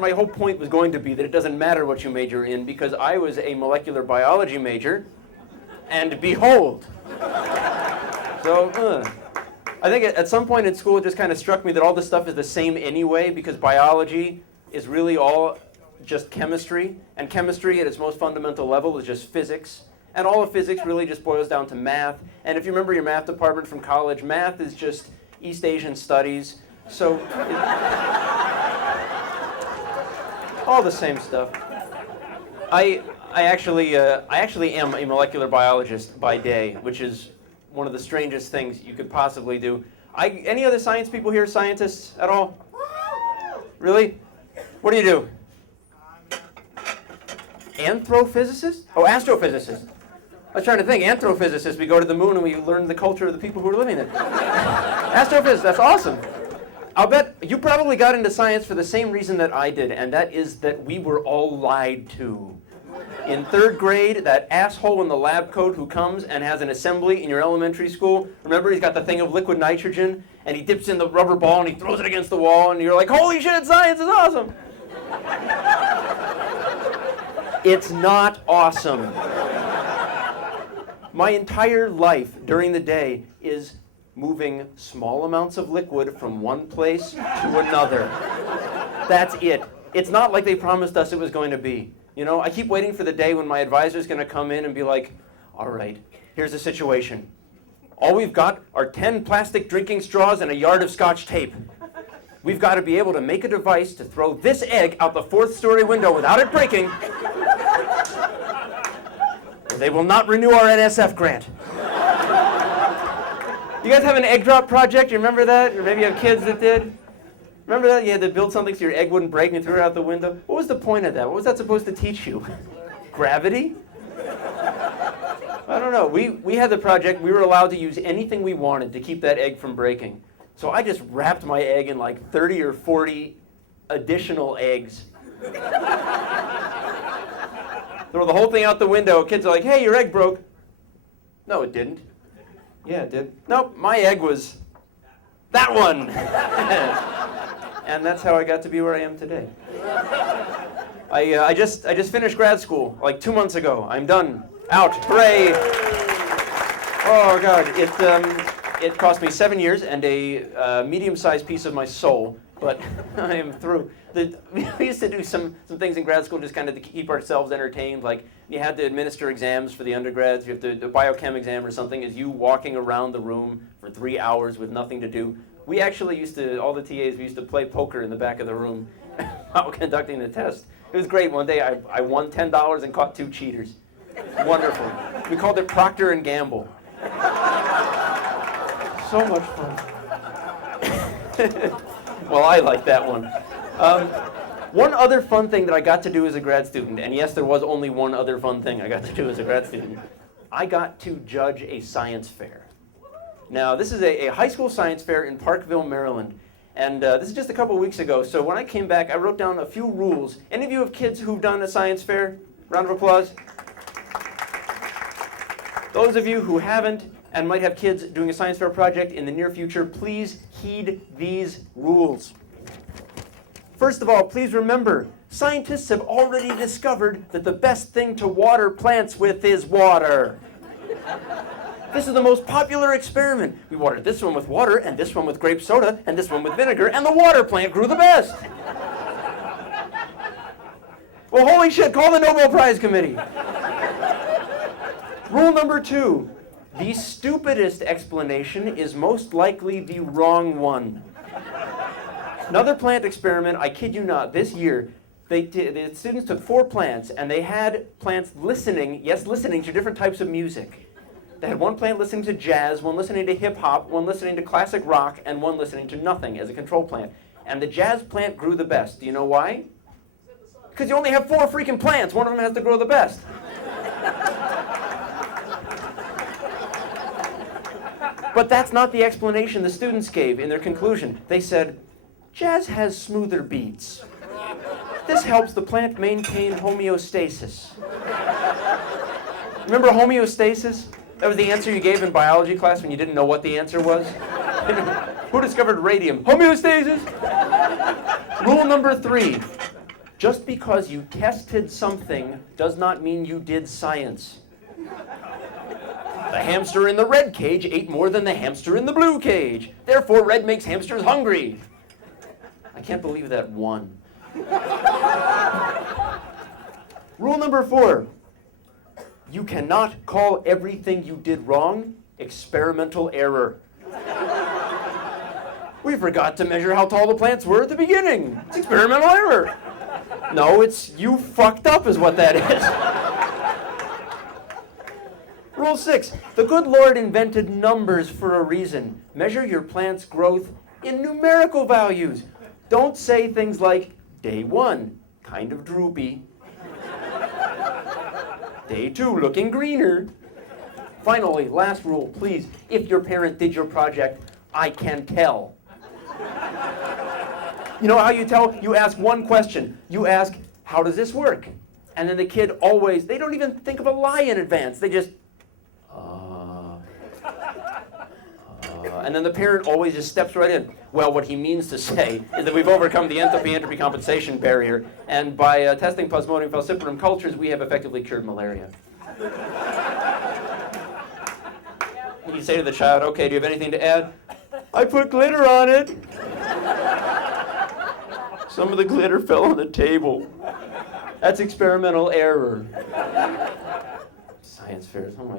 My whole point was going to be that it doesn't matter what you major in because I was a molecular biology major, and behold. So, I think at some point in school it just kind of struck me that all this stuff is the same anyway because biology is really all just chemistry, and chemistry at its most fundamental level is just physics. And all of physics really just boils down to math. And if you remember your math department from college, math is just East Asian studies. So, all the same stuff. I actually am a molecular biologist by day, which is one of the strangest things you could possibly do. Any other science people here, scientists at all? Really? What do you do? Anthrophysicist? Oh, astrophysicist. I was trying to think. Anthrophysicists, we go to the moon and we learn the culture of the people who are living there. Astrophysicists, that's awesome. I'll bet you probably got into science for the same reason that I did, and that is that we were all lied to. In 3rd grade, that asshole in the lab coat who comes and has an assembly in your elementary school, remember he's got the thing of liquid nitrogen, and he dips in the rubber ball and he throws it against the wall, and you're like, holy shit, science is awesome! It's not awesome. My entire life during the day is moving small amounts of liquid from one place to another. That's it. It's not like they promised us it was going to be. You know, I keep waiting for the day when my advisor's going to come in and be like, all right, here's the situation. All we've got are 10 plastic drinking straws and a yard of Scotch tape. We've got to be able to make a device to throw this egg out the 4th-story window without it breaking. They will not renew our NSF grant. You guys have an egg drop project? You remember that? Or maybe you have kids that did? Remember that? You had to build something so your egg wouldn't break and you threw it out the window? What was the point of that? What was that supposed to teach you? Gravity? I don't know. We had the project. We were allowed to use anything we wanted to keep that egg from breaking. So I just wrapped my egg in like 30 or 40 additional eggs. Throw the whole thing out the window. Kids are like, hey, your egg broke. No, it didn't. Yeah, it did. Nope, my egg was that one. And that's how I got to be where I am today. I just finished grad school like 2 months ago. I'm done. Out. Hooray. Oh, God. It cost me 7 years and a medium-sized piece of my soul, but I am through. We used to do some things in grad school just kind of to keep ourselves entertained. Like you had to administer exams for the undergrads. You have to do a biochem exam or something is you walking around the room for 3 hours with nothing to do. We actually used to, all the TAs, we used to play poker in the back of the room while conducting the test. It was great. One day I won $10 and caught 2 cheaters. Wonderful. We called it Procter and Gamble. So much fun. Well, I like that one. One other fun thing that I got to do as a grad student, and yes, there was only one other fun thing I got to do as a grad student. I got to judge a science fair. Now, this is a high school science fair in Parkville, Maryland. And this is just a couple weeks ago. So when I came back, I wrote down a few rules. Any of you have kids who've done a science fair? Round of applause. Those of you who haven't and might have kids doing a science fair project in the near future, please heed these rules. First of all, please remember, scientists have already discovered that the best thing to water plants with is water. This is the most popular experiment. We watered this one with water, and this one with grape soda, and this one with vinegar, and the water plant grew the best. Well, holy shit, call the Nobel Prize Committee. Rule number 2, the stupidest explanation is most likely the wrong one. Another plant experiment, I kid you not, this year, the students took 4 plants, and they had plants listening, yes, listening to different types of music. They had one plant listening to jazz, one listening to hip-hop, one listening to classic rock, and one listening to nothing as a control plant. And the jazz plant grew the best. Do you know why? Because you only have 4 freaking plants. One of them has to grow the best. But that's not the explanation the students gave in their conclusion. They said, jazz has smoother beats. This helps the plant maintain homeostasis. Remember homeostasis? That was the answer you gave in biology class when you didn't know what the answer was. Who discovered radium? Homeostasis! Rule number 3. Just because you tested something does not mean you did science. The hamster in the red cage ate more than the hamster in the blue cage. Therefore, red makes hamsters hungry. I can't believe that won. Rule number 4. You cannot call everything you did wrong experimental error. We forgot to measure how tall the plants were at the beginning. It's experimental error. No, it's you fucked up is what that is. Rule 6. The good Lord invented numbers for a reason. Measure your plant's growth in numerical values. Don't say things like, day 1, kind of droopy. Day 2, looking greener. Finally, last rule, please, if your parent did your project, I can tell. You know how you tell? You ask one question. You ask, how does this work? And then the kid always, they don't even think of a lie in advance. They just, and then the parent always just steps right in. Well, what he means to say is that we've overcome the entropy compensation barrier, and by testing Plasmodium falciparum cultures, we have effectively cured malaria. You say to the child, okay, do you have anything to add? I put glitter on it. Some of the glitter fell on the table. That's experimental error. Science fairs, oh my God.